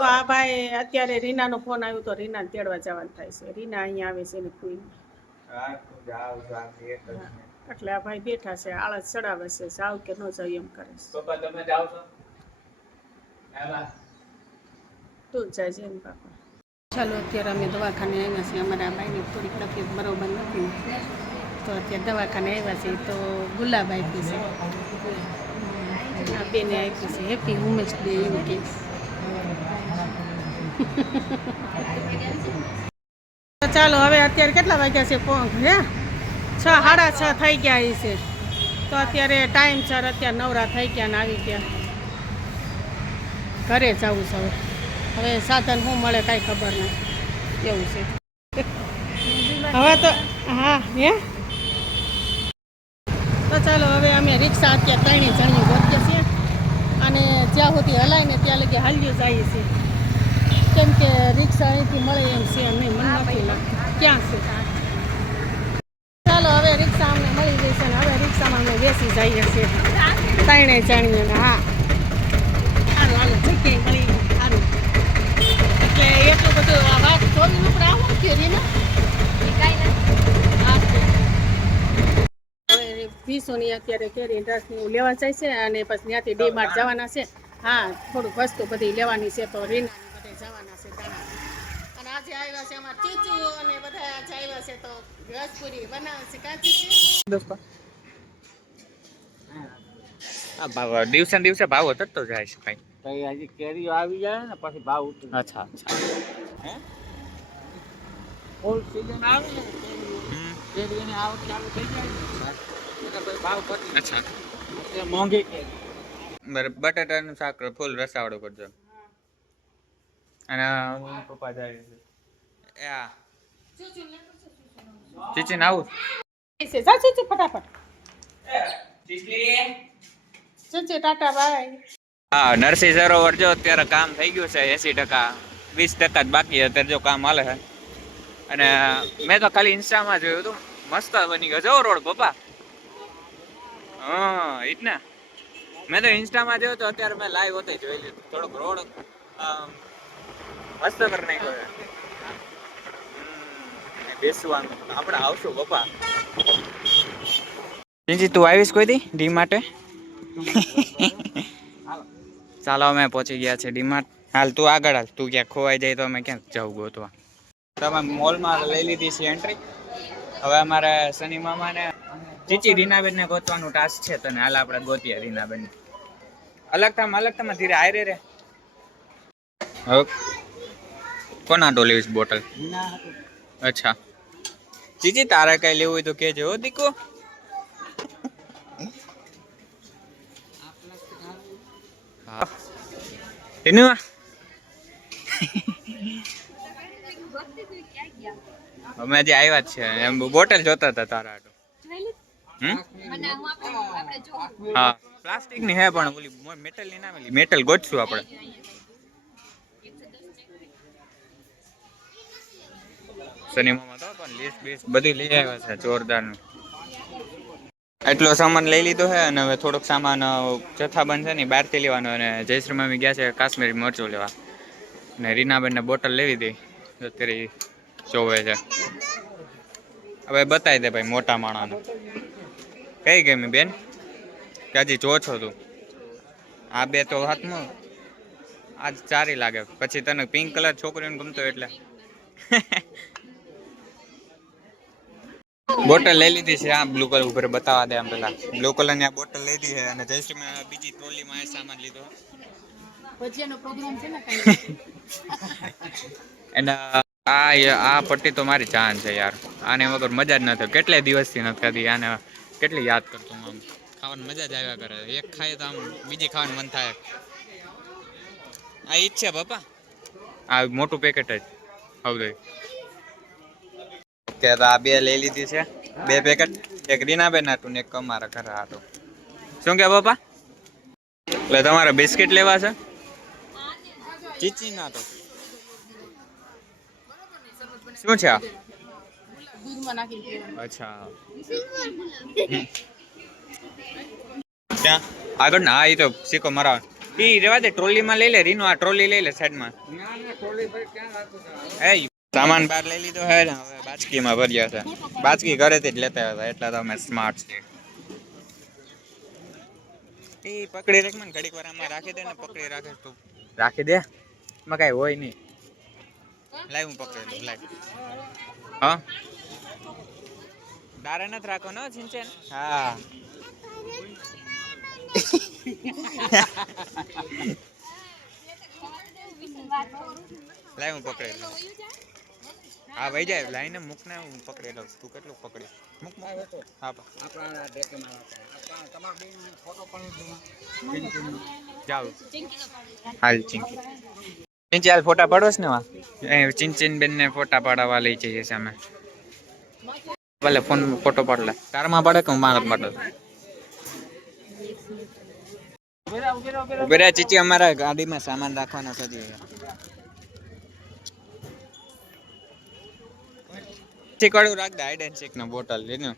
તો આ ભાઈ અત્યારે રીનાનો ફોન આવ્યો તો રીના તેડવા જવાનું થાય છે. રીના અહીંયા આવે છે ને કોઈ. એટલે આ ભાઈ બેઠા છે આળસ ચડાવે છે જાવ કે ન જાવ એમ કરે છે. તમે છો? તું જ જાય છે બાપા ચાલો અત્યારે અમે દવાખાને આવ્યા છીએ. અમારા ભાઈની થોડીક તકલીફ બરોબર નથી. તો અત્યારે દવાખાને આવ્યા છીએ તો ગુલાબ આપી છે. આ બેને આપી છે. હેપી વુમેન્સ ડે એવું કે. તો ચાલો, હવે અત્યારે કેટલા વાગ્યા છે હે? છ, સાડા છ થઈ ગયા છે. તો અત્યારે ટાઈમ સર અત્યારે નવરા થઈ ગયા ને આવી ગયા. ઘરે જવું છે હવે. હવે સાધન શું મળે કાંઈ ખબર નહીં. એવું છે. હવે તો, હા, હે? તો ચાલો, હવે અમે રિક્ષા અત્યારે ત્રણેય જણી ગોતીએ છીએ. અને જ્યાં સુધી હલાય ને ત્યાં લગી હાલ્યું જઈએ છીએ. કેમ કે રિક્ષા અહીંથી મળે એમ છે નહીં, મને નથી ક્યાં છે? ચાલો, હવે રિક્ષા અમને મળી ગઈ છે ને હવે રિક્ષામાં અમે બેસી જઈએ છીએ. ત્રણેય જાણીએ ને, હા. હાલો, જગ્યાએ મળી સારું એટલે એટલું બધું આ વાત જોવી ઉપર આવું કે રીના? હવે વીસોની અત્યારે કેરી લેવા જાય છે અને પછી ત્યાંથી ડી માર્ટ જવાના છે. હા, થોડુંક વસ્તુ બધી લેવાની છે, તો રીના બધે જવાના અને આજે આવ્યા છે અમારા ચીચુ અને બધા આજે આવ્યા છે તો રસપુરી બનાવે કાચી આ ભાવ દિવસે ને દિવસે ભાવ વધતો જાય છે ભાઈ. તો હજી કેરીઓ આવી જાય ને પછી ભાવ ઉતરી અચ્છા અચ્છા. હે? ફૂલ સીઝન આવે ને કેરીઓ. કેરીઓની આવક ચાલુ થઈ જાય ને એટલે ભાવ પતી અચ્છા. જાય મોંઘી કેરી. બરાબર બટાટાનું શાક ફૂલ રસાવાળું કરજો અને પપ્પા જાય છે. ચીચીને આવું. છે જા ચીચુ ફટાફટ. ચીચુ. Tata bye. હા નરસિંહ સરોવર જો અત્યારે કામ થઈ ગયું છે એસી ટકા વીસ ટકા જ બાકી અત્યારે જો કામ હાલે છે. અને મેં તો ખાલી ઇન્સ્ટામાં જોયું હતું મસ્ત બની ગયો. જો રોડ પપ્પા. હા એ જ ને. મેં તો ઇન્સ્ટામાં જોયું તો અત્યારે મેં લાઈવ હોતે જોઈ લીધું. થોડોક રોડ મસ્ત કરી નાખ્યો બેસવાનું. આપણે આવશું પપ્પા. જી તું આવીશ કોઈ દી? ડી માટે ચાલો અમે પહોંચી ગયા છે ડીમાર્ટ હાલ તું આગળ હાલ. તું ક્યાંક ખોવાઈ જાય તો અમે ક્યાંક જવું ગોતવા. તમે મોલમાં લઈ લીધી છે એન્ટ્રી હવે અમારે શનિ મામાને ચીચી રીનાબેનને ગોતવાનું ટાસ્ક છે તને. હાલ આપણે ગોતીએ રીનાબેન અલગ થામ અલગ થામ ધીરે. આયરે રે હવે કોના ડોલીવીસ બોટલ? અચ્છા. ચીચી તારે કઈ લેવું હોય તો કેજે હો દીકો હા અમે જે આવ્યા છે. એમ બોટલ જોતા હતા તારા આટો હા. પ્લાસ્ટિકની હે પણ ઓલી મેટલની ના મળી મેટલ ગોઠશું આપણે. શનિ મામા લિસ્ટ બીસ્ટ બધી લઈ આવ્યા છે જોરદાર એટલો સામાન લઈ લીધો છે અને હવે થોડોક સામાન જથ્થાબંધ છે ને બહારથી લેવાનો અને જયશ્રી મમ્મી ગયા છે કાશ્મીરી મરચું લેવા. અને રીનાબેનને બોટલ લેવી તો અત્યારે જોવે છે. હવે બતાવી દે ભાઈ મોટા માણાને. કઈ ગમી બેન? કે હજી જો છો તું? આ બે તો હાથમાં. આજ ચારી લાગે. પછી તને પિંક કલર છોકરીઓને ગમતો એટલે. બોટલ લઈ લીધી છે આ બ્લુ કલર ઉપર બતાવવા દે આમ પેલા. બ્લુ કલરની આ બોટલ લઈ લીધી છે અને જસ્ટ મેં બીજી ટ્રોલીમાં એ સામાન લીધો. ભજીયાનો પ્રોગ્રામ છે ને કઈ? અને આ આ પટ્ટી તો મારી જાન છે યાર. આને વગર મજા જ નથી કેટલે દિવસથી નથી ખાધી. આને કેટલી યાદ કરતો હું આમ. ખાવાની મજા જ આવ્યા કરે. એક ખાય તો આમ બીજી ખાવાનું મન થાય. આ ઈચ્છે બાપા આ મોટું પેકેટ જ. હવે કે આ બે લઈ લીધી છે. બે પેકેટ એક રીનાબેન હતું ને એક અમારા ઘરે હાટું શું કે પપ્પા? એટલે તમારે બિસ્કિટ લેવા છે? ચીચી ના તો. શું છે? આ અચ્છા. ત્યાં આગળ ના હા એ તો સિક્કો મારા. ઈ રેવા દે ટ્રોલીમાં લઈ લે રીનો આ ટ્રોલી લઈ લે સાઈડમાં. ના ના ટ્રોલી પર ક્યાં રાખું છું? એ સામાન બહાર લઈ લીધો હે ને હવે બાચકીમાં ભર્યા છે. બાચકી ઘરેથી જ લેતા હતા એટલે તો અમે સ્માર્ટ છીએ. એ પકડી રાખ મને ઘડીક વાર આમાં રાખી દે ને પકડી રાખે તું. રાખી દે? એમાં કાંઈ હોય નહીં. લાવ હું પકડી લઉં લાવ હા? દારે નથી રાખો ને સિંચન? હા. લાવ હું પકડી લઉં. હા વહી જાય. લાઈને મૂક ને હું પકડી લઉં. તું કેટલું પકડી? મૂક મૂક. હા પા. આપણા ડેકમાં માં તમાર બેન ફોટો પણ જાવ. હાલ ચિંકી. ચિંચી હાલ ફોટા પાડો ને વા ચિંચિન બેન ને ફોટા પાડવા લઈ જઈએ છીએ અમે. ભલે ફોન ફોટો પાડ લે. તારમાં પાડે કે હું મારા પાડો? ઉભેરા ચીચી અમારા ગાડીમાં સામાન રાખવાનો છે હજી. ચીકવાડું રાખ દે હાઈડ એન્ડ સીક નો બોટલ લીધું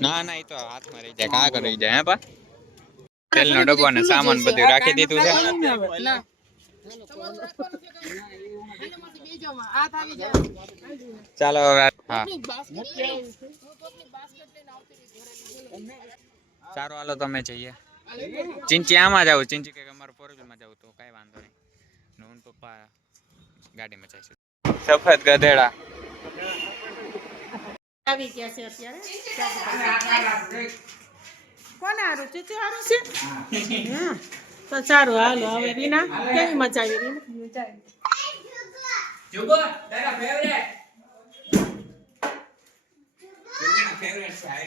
ના ના એ તો હાથમાં રહી જાય કાં રહી જાય હે પા તેલનો ડબ્બો ને સામાન બધું રાખી દીધું છે ના ચાલો હવે હા સારું હાલો તમે જઈએ ચિંચી આમાં જાવ ચિંચી કે અમારે ફોરમાં જાવ તો કાંઈ વાંધો નહીં ને હું ને પપ્પા ગાડીમાં જઈશું સફેદ ગધેડા. આવી ગયા છે અત્યારે. કોને હારું ચૂચુ હારું છે. તો સારું હાલો હવે રીના કેવી મજા આવી રીના?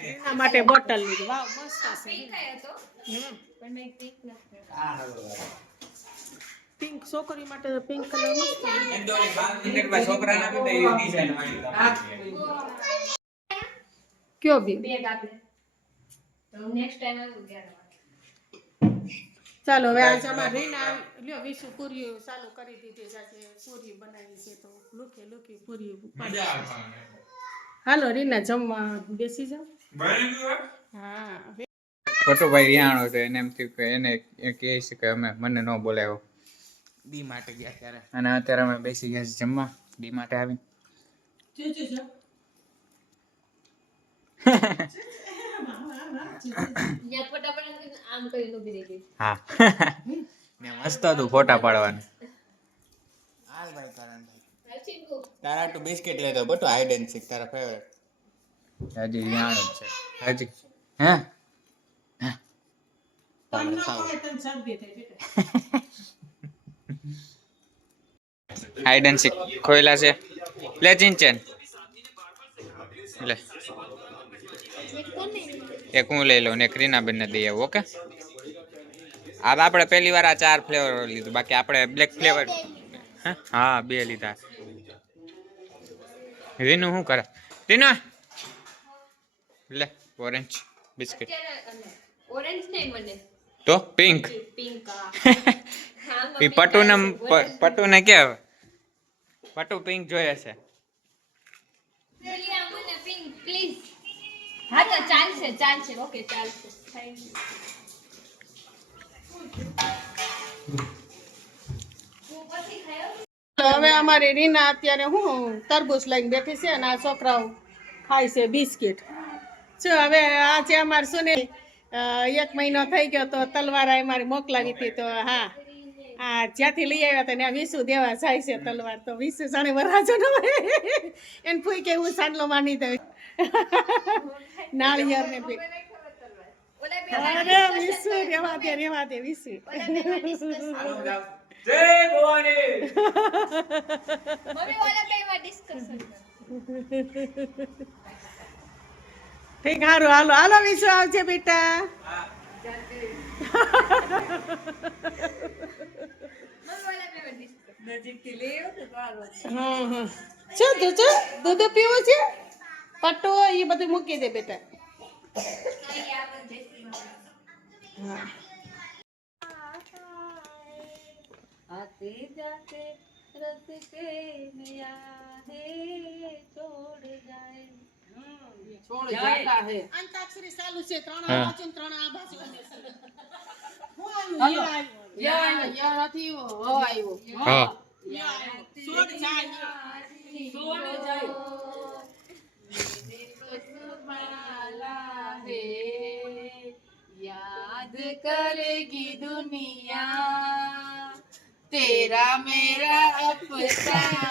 એના માટે બોટલ લીધી. વાવ મસ્ત છે. પિંક છોકરી માટે પિંક કલર મસ્ત કયો બી? ચાલો હવે આજે અમારે રીના લ્યો વિશુ પૂરી ચાલુ કરી દીધી છે આજે પૂરી બનાવી છે તો લુકે લુકે પૂરી હાલો રીના જમવા બેસી જાઓ. હા પટુભાઈ રિયાણો છે એને એમ થયું કે એને એ કહે છે કે અમે મને ન બોલાવ્યો. ડી માટે ગયા ત્યારે. અને અત્યારે અમે બેસી ગયા છીએ જમવા ડી માટે આવી હા. મેં મસ્ત હતું ફોટા પાડવાનું. હાલ ભાઈ કરણભાઈ તારા તો બિસ્કિટ લેતો બટુ હાઈડ એન્ડ સીક તારા ફેવરેટ હજી રિયાણો જ છે. હજી. હે? હે તને ન ખવાય તને શરદી થઈ બેટા હાઈડ એન્ડ સીક ખોયેલા છે લે ચિંચન લે એક હું લઈ લઉં ને એક રીનાબેન ને દઈ આવું ઓકે? આ આપણે પહેલી વાર આ ચાર ફ્લેવર લીધું. બાકી આપણે બ્લેક ફ્લેવર હા? બે લીધા. રીનુ શું કરે? રીના! લે ઓરેન્જ બિસ્કિટ ઓરેન્જ નહીં મને. તો પિંક પિંક એ પટુ ને પટુ ને કે પટુ પિંક જોઈએ છે. મને પિંક પ્લીઝ હા તો ચાલશે ચાલશે. ઓકે ચાલશે. હવે અમારી રીના અત્યારે હું તરબૂચ લઈને બેઠી છે અને આ છોકરાઓ ખાય છે બિસ્કિટ. જો હવે આજે અમારે શું એક મહિનો થઈ ગયો તો તલવાર એ મારી મોકલાવી હતી તો હા. આ જ્યાંથી લઈ આવ્યા હતા ત્યાં વિસુ દેવા જાય છે તલવાર તો વિસુ જાણે વરાજો ન હોય. એને ફૂઈ કે હું સાંડલો માની દઉં. નાળિયેર ને બી અરે વિસુ રેવા દે રેવા દે વિસુ. મમ્મી ઓલા કઈમાં ડિસ્કશન ઠીક હારું હાલો હાલો વિસુ આવજે બેટા. ડિસ્કશન હા હા છે દૂધ દૂધ પીવું છે પટ્ટો એ બધું મૂકી દે બેટા હા आते जाते रस्ते में यादें छोड़ जाए છોડ જાતા હે અંતાક્ષરી ચાલુ છે ત્રણ આ હા. બાજુ ને ત્રણ આ બાજુ અને છે. હું આવ્યું? ય આવ્યું. ય ય નથી આવ્યો. હ આવ્યો. હા ય આવ્યો. છોડ જાય. છોડ જાય. याद करेगी दुनिया तेरा मेरा अफसाना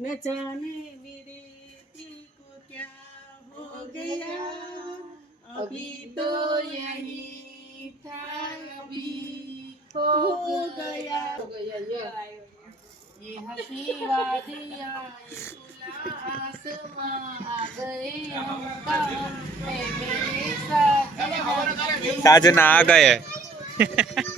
न जाने मेरे दिल को क्या हो गया। अभी तो यही था अभी हो गया। हो गया ये। हँसी वादिया आसमां आ गए हम मेरे साजन आ गए।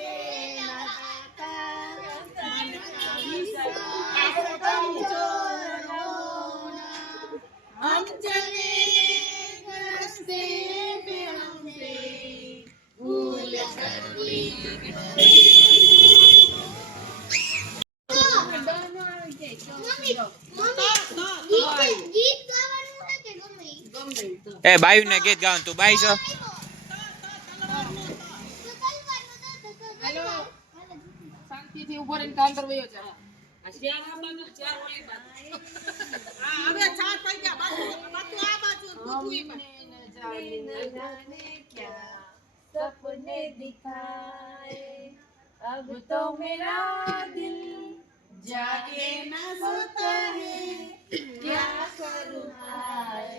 એ બાયુ ને ગીત ગાવાનું તું બાઈ છો તો તલવારનું તો તો હેલો હાલો. શાંતિથી ઉભો રહીને કામ કરવા વયો જા હા, હવે ચાર થઈ ગયા બાજુ બાજુ આ બાજુ દૂધું ઈ બાજુ. सपने दिखाए अब तो मेरा दिल जागे ना सोता है क्या करूं हाय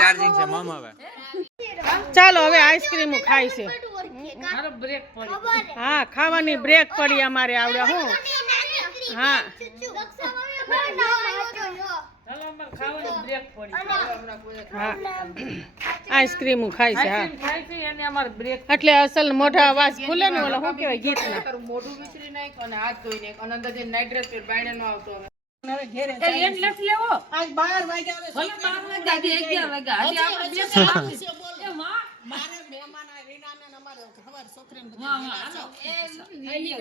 ચાર્જિંગ છે મમ હવે. ચાલો હવે આઈસ્ક્રીમ ખાય છે હે. હા ખાવાની બ્રેક પડી અમારે આવડે હું. હા. ચાલો અમારે ખાવાની બ્રેક પડી. હા. આઈસ્ક્રીમ ખાય છે હા. ખાઈ છે એને અમારે બ્રેક એટલે અસલ મોઢા અવાજ ખુલે ને ઓલા શું કહેવાય ગીતના. મોઢું વિસરી નાખ અને હાથ ધોઈ નાખ. અને અંદર જે નાઈટ ડ્રેસ પહેર બાયણે નો આવતો હવે એમ લખી લેવો. આજ બાર વાગ્યા આવે ભલે બાર વાગ્યા હજી અગિયાર વાગ્યા. હજી આપણે બે કલાક એ માં. મારે મહેમાન આ રીનાને ને અમારે ખબર છોકરીને હા હા હાલો. એ